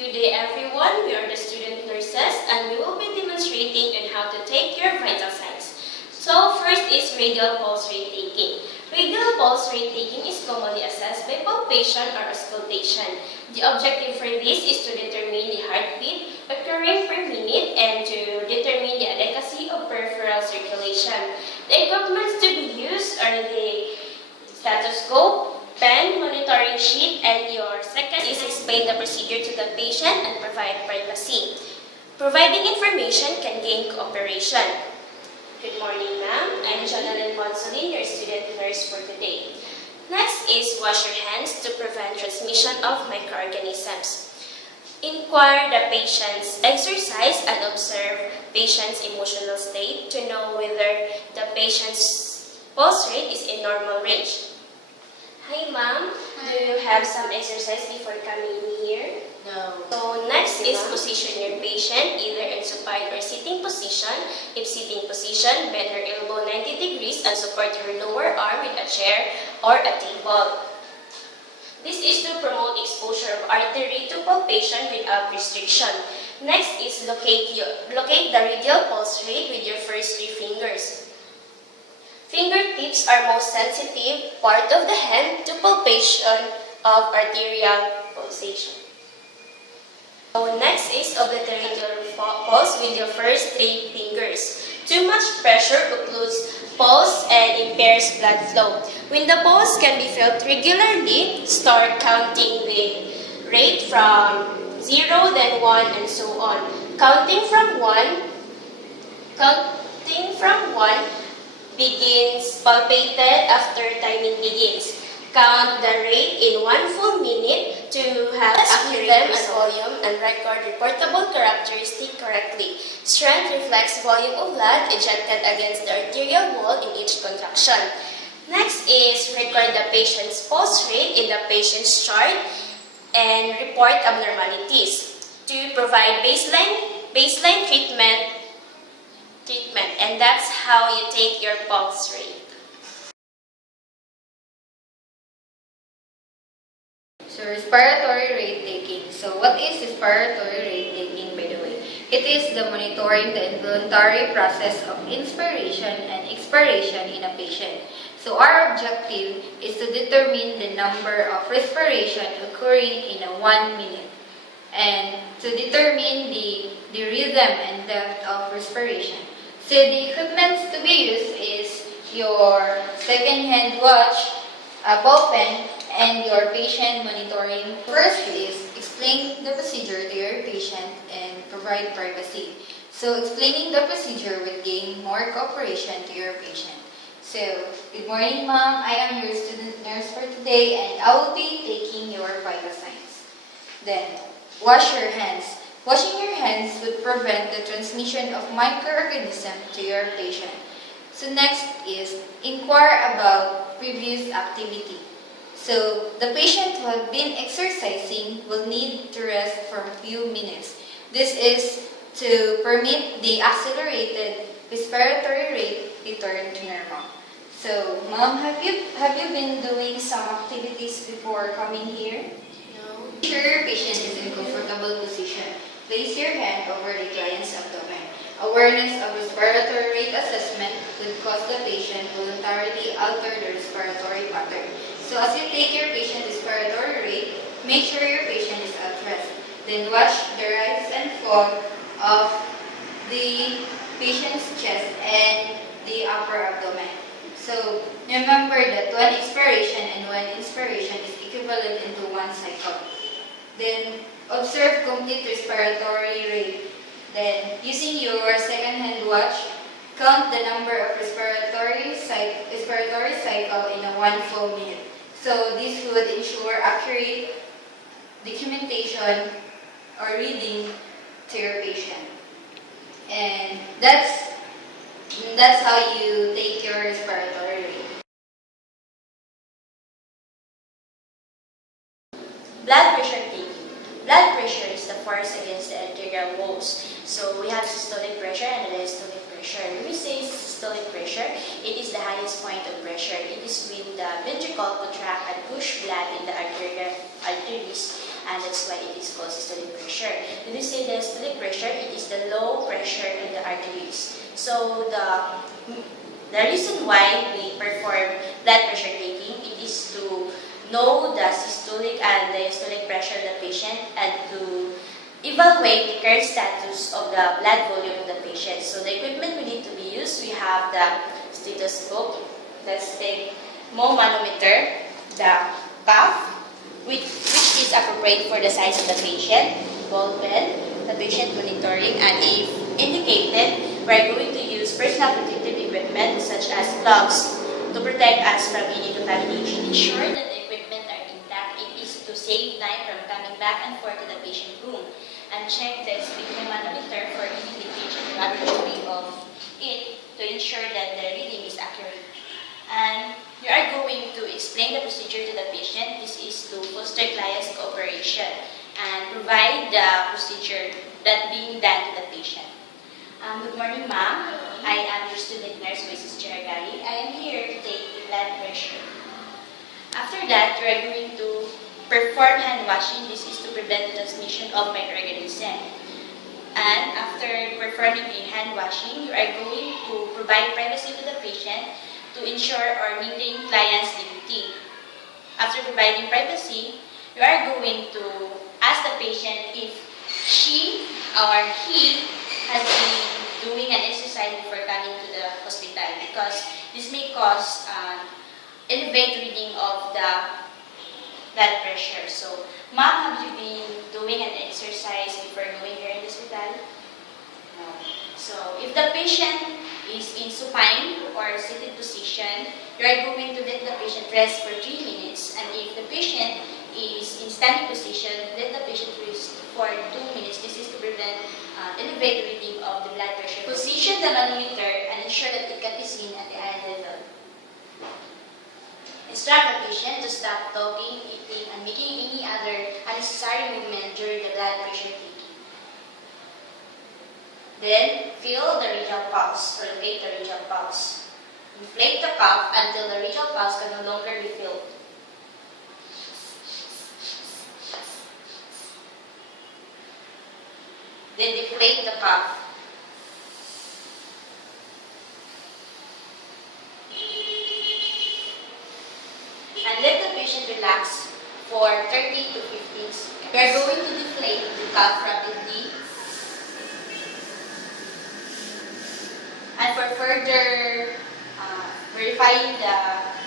Good day everyone, we are the student nurses and we will be demonstrating on how to take your vital signs. So first is radial pulse rate taking. Radial pulse rate taking is commonly assessed by palpation or auscultation. The objective for this is to determine the heartbeat occurring per minute and to determine the adequacy of peripheral circulation. The equipments to be used are the stethoscope, pen, monitoring sheet, and your second is explain the procedure to the patient and provide privacy. Providing information can gain cooperation. Good morning, ma'am. I'm Monzolin, your student nurse for today. Next is wash your hands to prevent transmission of microorganisms. Inquire the patient's exercise and observe patient's emotional state to know whether the patient's pulse rate is in normal range. Hi ma'am, do you have some exercise before coming here? No. So next is position your patient either in supine or sitting position. If sitting position, bend her elbow 90 degrees and support her lower arm with a chair or a table. This is to promote exposure of artery to palpation without restriction. Next is locate the radial pulse rate with your first 3 fingers. Fingertips are most sensitive part of the hand to palpation of arterial pulsation. So next is obliterate your pulse with your first 3 fingers. Too much pressure occludes pulse and impairs blood flow. When the pulse can be felt regularly, start counting the rate from 0, then 1, and so on. Counting from 1 begins palpated after timing begins. Count the rate in 1 full minute to have accurate rhythm and volume and record reportable characteristic correctly. Strength reflects volume of blood ejected against the arterial wall in each contraction. Next is record the patient's pulse rate in the patient's chart and report abnormalities. To provide baseline treatment, and that's how you take your pulse rate. So respiratory rate taking. So what is respiratory rate taking, by the way? It is the monitoring the involuntary process of inspiration and expiration in a patient. So our objective is to determine the number of respiration occurring in a 1 minute and to determine the rhythm and depth of respiration. So the equipment to be used is your second-hand watch, a ball pen, and your patient monitoring. First is explain the procedure to your patient and provide privacy. So explaining the procedure will gain more cooperation to your patient. So, good morning ma'am, I am your student nurse for today and I will be taking your vital signs. Then, wash your hands. Washing your hands would prevent the transmission of microorganisms to your patient. So next is inquire about previous activity. So the patient who has been exercising will need to rest for a few minutes. This is to permit the accelerated respiratory rate return to normal. So ma'am, have you been doing some activities before coming here? No. Ensure your patient is in comfortable position. Place your hand over the client's abdomen. Awareness of respiratory rate assessment could cause the patient voluntarily alter the respiratory pattern. So as you take your patient's respiratory rate, make sure your patient is at rest. Then watch the rise and fall of the patient's chest and the upper abdomen. So remember that one expiration and one inspiration is equivalent into 1 cycle. Then observe complete respiratory rate. Then, using your second-hand watch, count the number of respiratory cycle in a 1 full minute. So this would ensure accurate documentation or reading to your patient. And that's how you take your respiratory rate. Blood pressure taking. Blood pressure is the force against the arterial walls. So we have systolic pressure and diastolic pressure. When we say systolic pressure, it is the highest point of pressure. It is when the ventricle contract and push blood in the arteries and that's why it is called systolic pressure. When we say the systolic pressure, it is the low pressure in the arteries. So the reason why we perform blood pressure taking, it is to know the systolic and diastolic pressure of the patient and to evaluate the current status of the blood volume of the patient. So the equipment we need to be used, we have the stethoscope, the manometer, the cuff, which is appropriate for the size of the patient, ball pen, the patient monitoring, and if indicated, we are going to use personal protective equipment such as gloves to protect us from any contamination. Ensure that the equipment are intact. It is to save time from coming back and forth to the patient room, and check the manometer for any leakage and laboratory of it to ensure that the reading is accurate. And you are going to explain the procedure to the patient. This is to foster client's cooperation and provide the procedure that being done to the patient. Good morning, ma'am. I am your student nurse, Mrs. Gaje. I am here to take the blood pressure. After that, you are going to perform hand washing. This is to prevent the transmission of microorganisms. And after performing a hand washing, you are going to provide privacy to the patient to ensure or maintain client's dignity. After providing privacy, you are going to ask the patient if she or he has been doing an exercise before coming to the hospital, because this may cause elevated reading of the blood pressure. So, ma'am, have you been doing an exercise before going here in the hospital? No. So, if the patient is in supine or seated position, you are going to let the patient rest for 3 minutes. And if the patient is in standing position, let the patient rest for 2 minutes. This is to prevent elevated reading of the blood pressure. Position the manometer and ensure that it can be seen at the eye level. Instruct the patient to stop talking, eating, and making any other unnecessary movement during the blood pressure taking. Then, feel the radial pulse or locate the radial pulse. Inflate the cuff until the radial pulse can no longer be felt. Then deflate the cuff. And let the patient relax for 30 to 15 seconds. We are going to deflate the cuff rapidly. And for further verifying the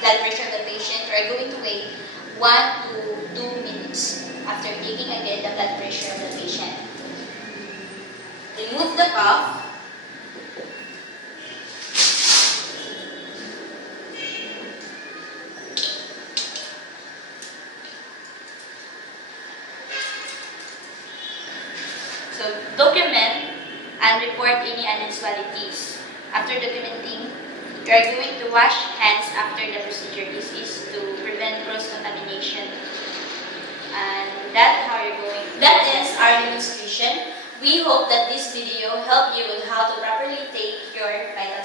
blood pressure of the patient, we are going to wait 1 to 2 minutes after taking again the blood pressure of the patient. Remove the cuff. So, document and report any unusualities. After documenting, you are going to wash hands after the procedure. This is to prevent cross-contamination. And that ends our demonstration. We hope that this video helped you with how to properly take your vital